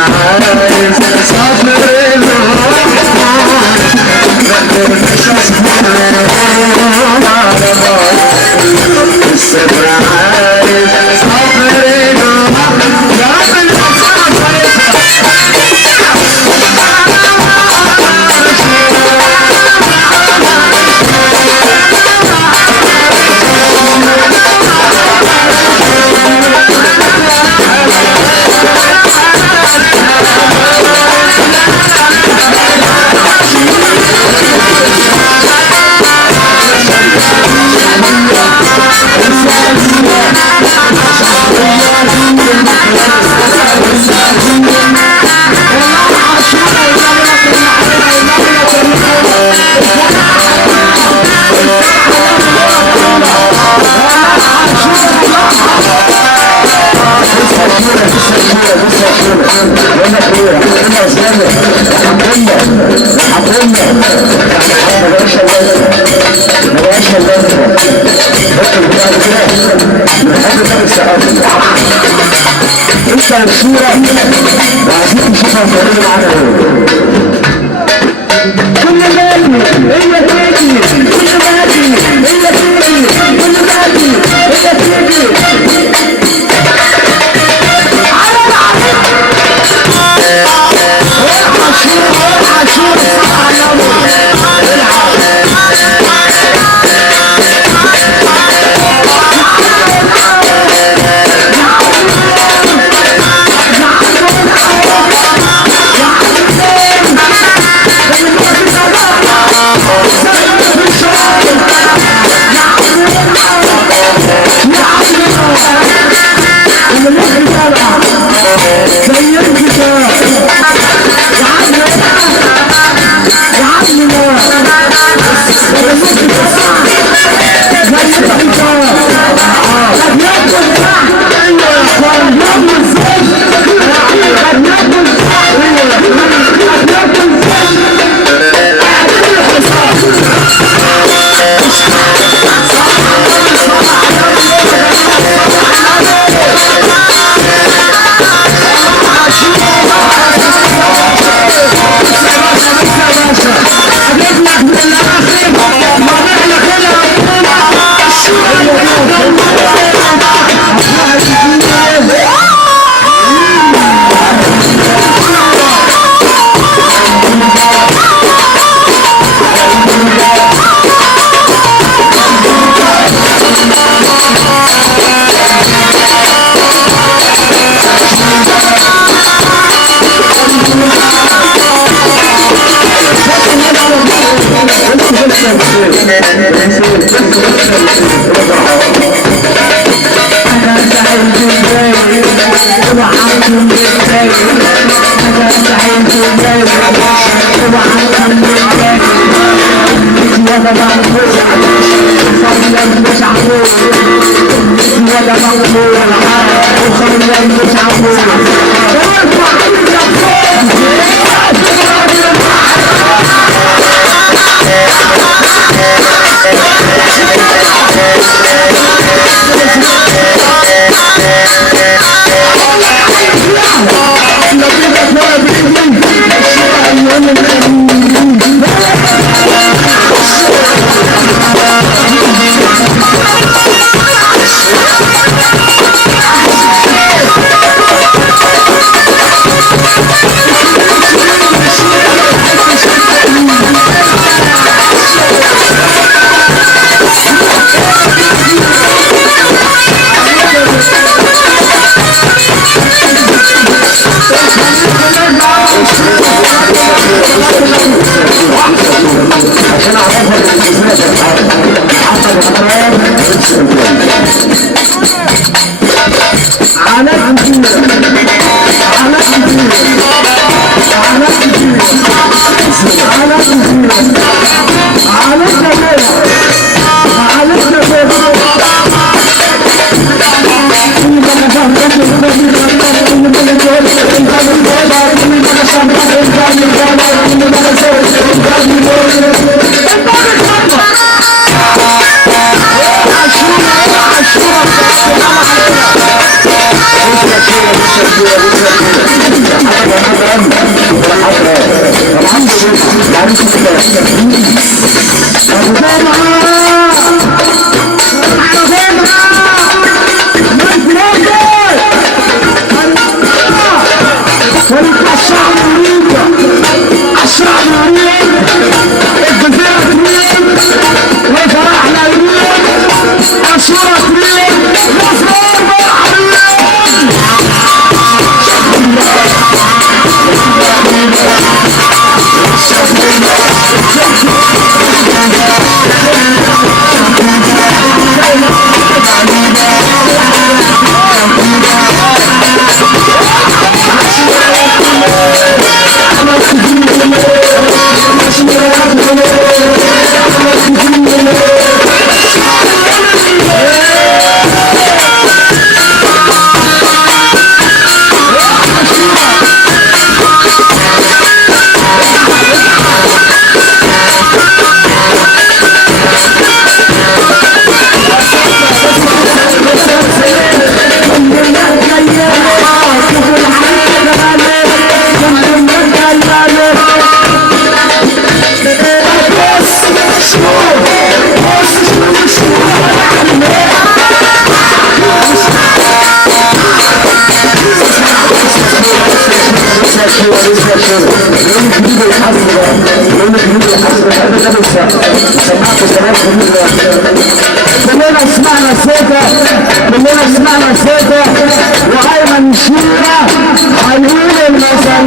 عايز صبر مش اصبر على بعض الصبر عايز صبر انت الصورة وعايزين نشوفها مقربة معانا اهو كل مادي هي تيجي كل مادي هي تيجي كل مادي هي تيجي على العرب عاشور Thank you. اللون الجديد الحصر ده، اللون الجديد الحصر ده سمعته زمان كلنا سمعنا صوته، كلنا سمعنا صوته، وايمن شيرة هيقول المثل.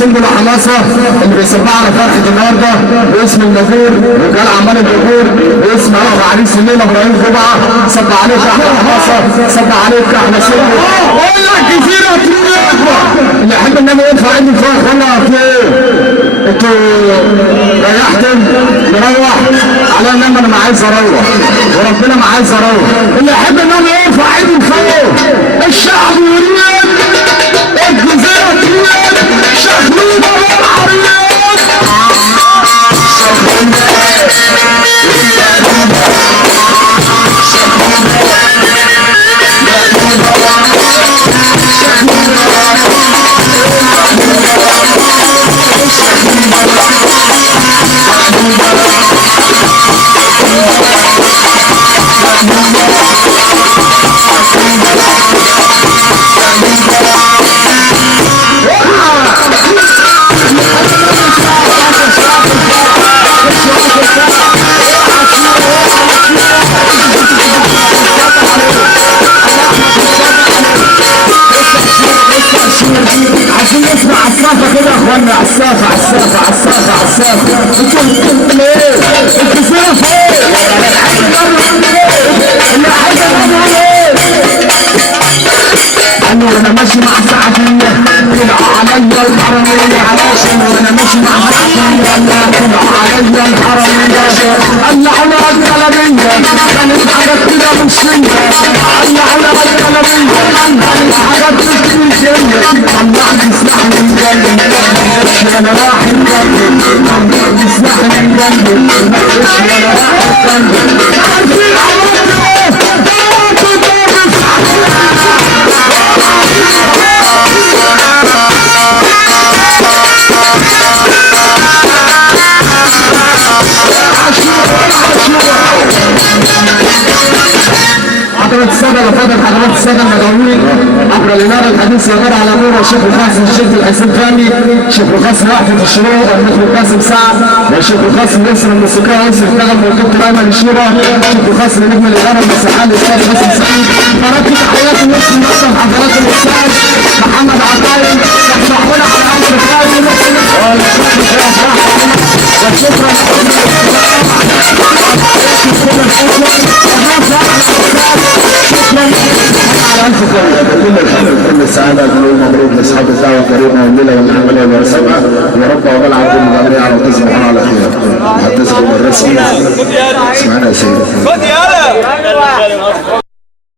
سنبل حماسه اللي بيسمعنا فرحه النهارده باسم النافور رجال اعمال النافور باسم اخو عريس الليله ابراهيم جمعه. صب عليك يا احلى حماسه، صب عليك يا احلى سنبل. اقول لك كتير اللي يحب النبي ينفع عندي فيها اخوانا فين؟ انتوا ريحتم نروح على النبي. انا ما عايز اروح وربنا ما عايز اروح. اللي يحب النبي ينفع عندي فين؟ الشعب يريد الجزيره تريد شخلونا بالعريض. عشان نسمع عالصافة كده يا اخوانا. عالصافة عالصافة عالصافة عالصافة. انتوا ليه؟ الجزيرة فين؟ اللي عايز اقول ايه؟ قالوا وانا ماشي مع سعدية طلعوا عليا الحرامية علشان وانا ماشي مع سعدية طلعوا عليا الحرامية. قلعونا الكلامية كانت حاجات كده مش فيا. قلعونا الكلامية كانت حاجات مش فيا. طلعني سلاحي من جنبي انا راح الجنب. طلعني سلاحي من جنبي انا راح الجنب. عارفين عملت ايه؟ حضرة السادة يا فاضل حضرات الساده المدعوين عبر الاناره الحديث يدور على نور الشيخ القاسم الشيخ الحسين فهمي، الشيخ القاسم وحده الشروق، المخرج قاسم سعد، والشيخ القاسم ياسر الموسيقار ياسر النغم، والدكتور ايمن الشيره، الشيخ القاسم نجم الاداره المسيحيه الاستاذ حسن سعيد. فركز تحيات النص المقدم حضرات الاستاذ محمد عطايل، يحصحونا على امر الخير وشكرا كل الحمد كل السعاده كل مبروك لاصحاب الدعوه الكريمه والليله والحمله والسبعه يا رب وبال عبد الجميع وتصبحوا على خير. هتصبحوا الرسمي اسمعنا يا سيدي.